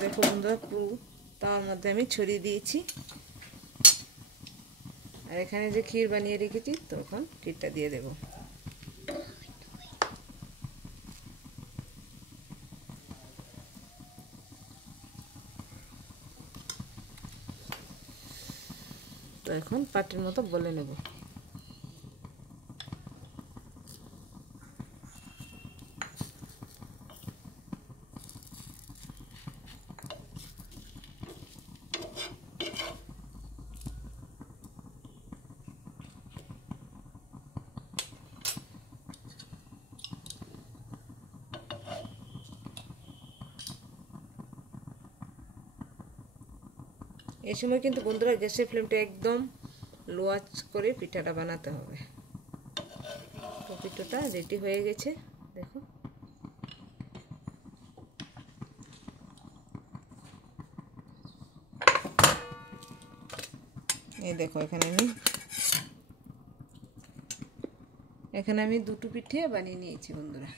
দেখো বন্ধুরা পুরো তার মধ্যে আমি ছড়িয়ে দিয়েছি। আর এখানে যে ক্ষীর বানিয়ে রেখেছি তখন ক্ষীরটা দিয়ে দেব। তো এখন পাটির মতো বলে নেব। এই সময় কিন্তু বন্ধুরা গ্যাসের ফ্লেমটা একদম লো আঁচ করে পিঠাটা বানাতে হবে। তো পিঠাটা রেডি হয়ে গেছে দেখো। এই দেখো এখানে আমি দুটো পিঠে বানিয়ে নিয়েছি বন্ধুরা।